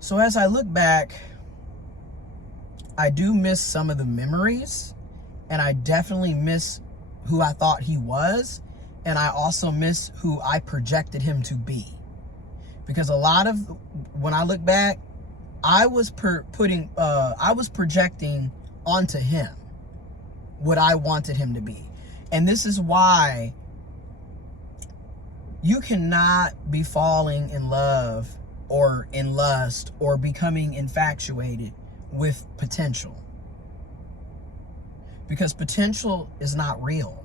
So as I look back, I do miss some of the memories, and I definitely miss who I thought he was, and I also miss who I projected him to be. Because a lot of, when I look back, I was projecting onto him what I wanted him to be. And this is why you cannot be falling in love or in lust or becoming infatuated with potential. Because potential is not real.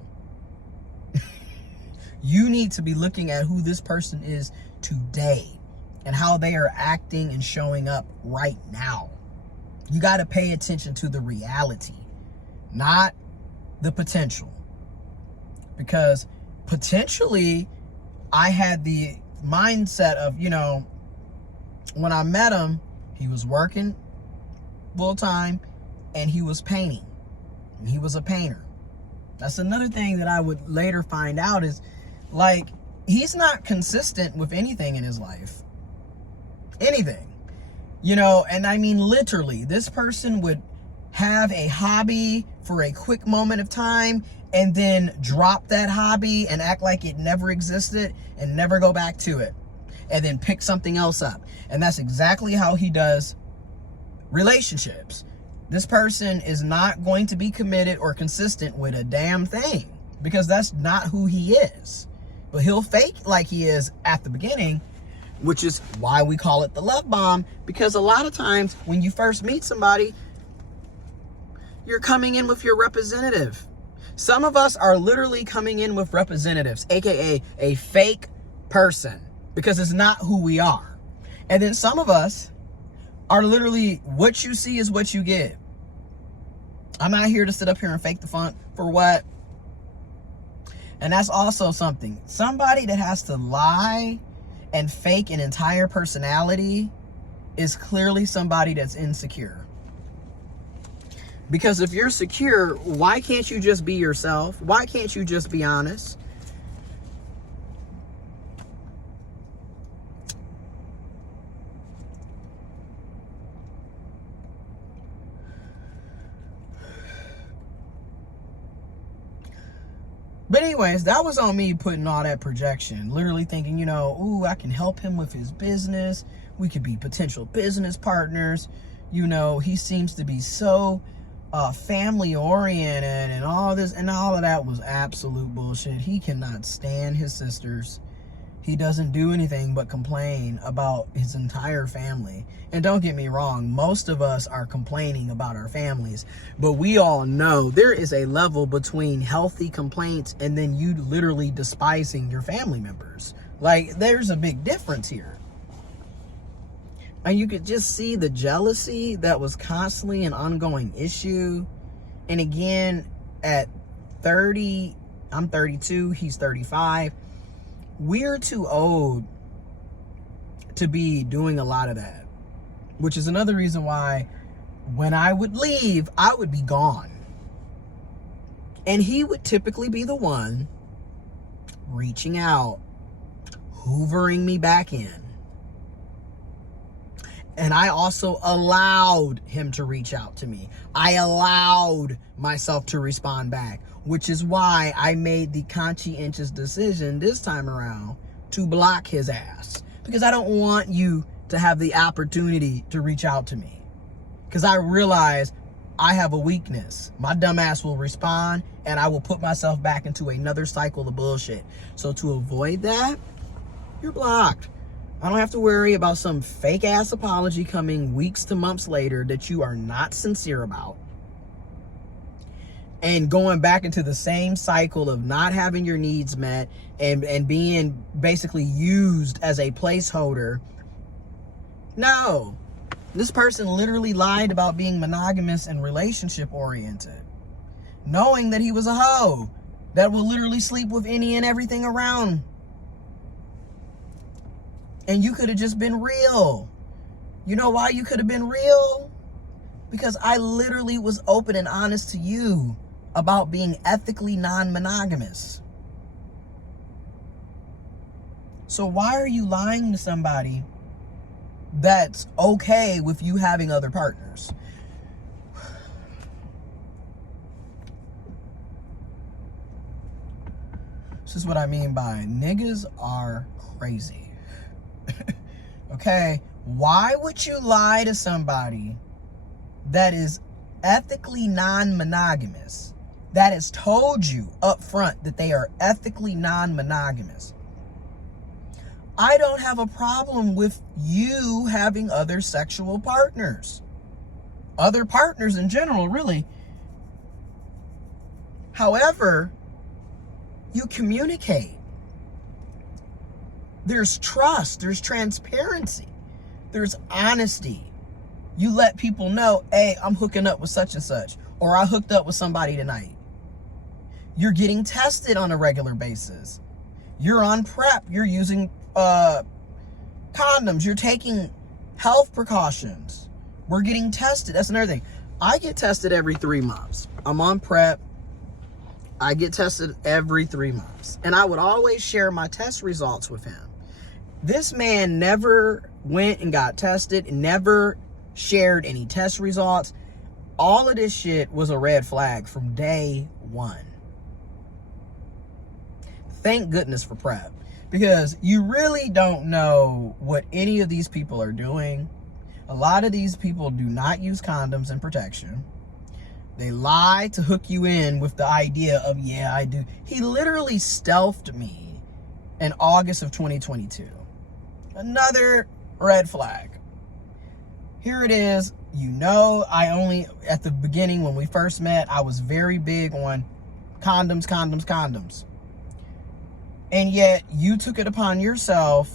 You need to be looking at who this person is today and how they are acting and showing up right now. You got to pay attention to the reality, not the potential. Because potentially, I had the mindset of, when I met him, he was working full time and he was painting. And he was a painter. That's another thing that I would later find out is, like, he's not consistent with anything in his life. Anything. And I mean literally, this person would have a hobby for a quick moment of time and then drop that hobby and act like it never existed and never go back to it. And then pick something else up. And that's exactly how he does relationships. This person is not going to be committed or consistent with a damn thing because that's not who he is. But he'll fake like he is at the beginning, which is why we call it the love bomb. Because a lot of times when you first meet somebody, you're coming in with your representative. Some of us are literally coming in with representatives, aka a fake person, because it's not who we are. And then some of us are literally, what you see is what you get. I'm not here to sit up here and fake the funk for what? And that's also something. Somebody that has to lie and fake an entire personality is clearly somebody that's insecure. Because if you're secure, why can't you just be yourself? Why can't you just be honest? But anyways, that was on me putting all that projection. Literally thinking, ooh, I can help him with his business. We could be potential business partners. He seems to be so family oriented and all this. And all of that was absolute bullshit. He cannot stand his sisters. He doesn't do anything but complain about his entire family. And don't get me wrong, most of us are complaining about our families. But we all know there is a level between healthy complaints and then you literally despising your family members. Like, there's a big difference here. And you could just see the jealousy that was constantly an ongoing issue. And again, at 30, I'm 32, he's 35. We're too old to be doing a lot of that, which is another reason why when I would leave, I would be gone. And he would typically be the one reaching out, hoovering me back in. And I also allowed him to reach out to me. I allowed myself to respond back, which is why I made the conscientious decision this time around to block his ass. Because I don't want you to have the opportunity to reach out to me. Because I realize I have a weakness. My dumb ass will respond and I will put myself back into another cycle of bullshit. So to avoid that, you're blocked. I don't have to worry about some fake ass apology coming weeks to months later that you are not sincere about. And going back into the same cycle of not having your needs met and being basically used as a placeholder. No. This person literally lied about being monogamous and relationship oriented. Knowing that he was a hoe that will literally sleep with any and everything around. And you could have just been real. You know why you could have been real? Because I literally was open and honest to you about being ethically non-monogamous. So why are you lying to somebody that's okay with you having other partners. This is what I mean by niggas are crazy. Okay? Why would you lie to somebody that is ethically non-monogamous, that has told you up front that they are ethically non-monogamous? I don't have a problem with you having other sexual partners. Other partners in general, really. However, you communicate. There's trust, there's transparency, there's honesty. You let people know, hey, I'm hooking up with such and such, or I hooked up with somebody tonight. You're getting tested on a regular basis. You're on PrEP. You're using condoms. You're taking health precautions. We're getting tested. That's another thing. I get tested every 3 months. I'm on PrEP. I get tested every 3 months. And I would always share my test results with him. This man never went and got tested, never shared any test results. All of this shit was a red flag from day one. Thank goodness for PrEP, because you really don't know what any of these people are doing. A lot of these people do not use condoms and protection. They lie to hook you in with the idea of, yeah, I do. He literally stealthed me in August of 2022. Another red flag. Here it is. You know, at the beginning when we first met, I was very big on condoms, condoms, condoms. And yet you took it upon yourself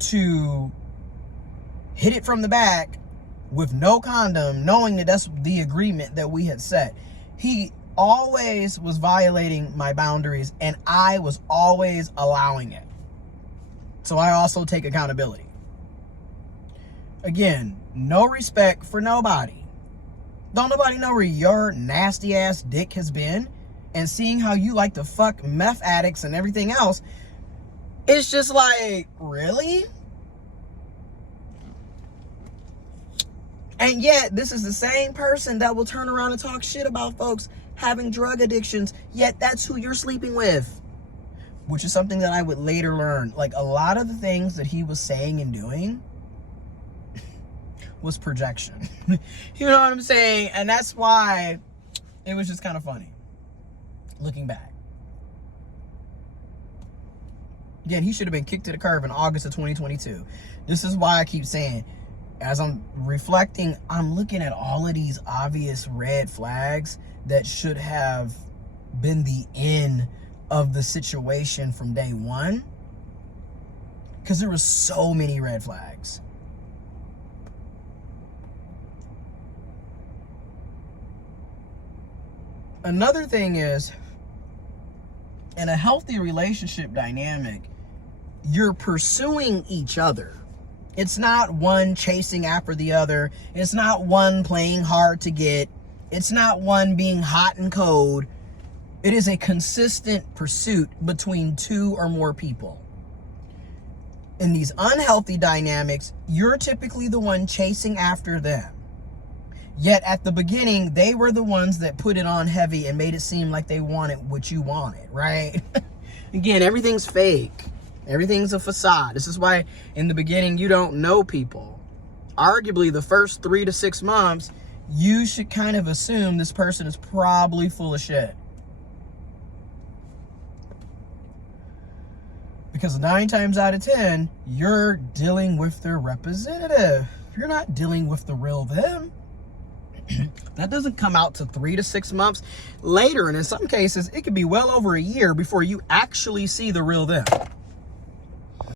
to hit it from the back with no condom, knowing that that's the agreement that we had set. He always was violating my boundaries, and I was always allowing it. So I also take accountability. Again, no respect for nobody. Don't nobody know where your nasty ass dick has been? And seeing how you like to fuck meth addicts and everything else, it's just like, really? And yet, this is the same person that will turn around and talk shit about folks having drug addictions, yet that's who you're sleeping with. Which is something that I would later learn. Like, a lot of the things that he was saying and doing was projection. You know what I'm saying? And that's why it was just kind of funny, looking back. Again, he should have been kicked to the curb in August of 2022. This is why I keep saying, as I'm reflecting, I'm looking at all of these obvious red flags that should have been the end of the situation from day one, because there were so many red flags. Another thing is, in a healthy relationship dynamic, you're pursuing each other. It's not one chasing after the other. It's not one playing hard to get. It's not one being hot and cold. It is a consistent pursuit between two or more people. In these unhealthy dynamics, you're typically the one chasing after them. Yet at the beginning, they were the ones that put it on heavy and made it seem like they wanted what you wanted, right? Again, everything's fake. Everything's a facade. This is why in the beginning, you don't know people. Arguably, the first 3 to 6 months, you should kind of assume this person is probably full of shit. Because 9 times out of 10, you're dealing with their representative. You're not dealing with the real them. That doesn't come out to 3 to 6 months later. And in some cases, it could be well over a year before you actually see the real them.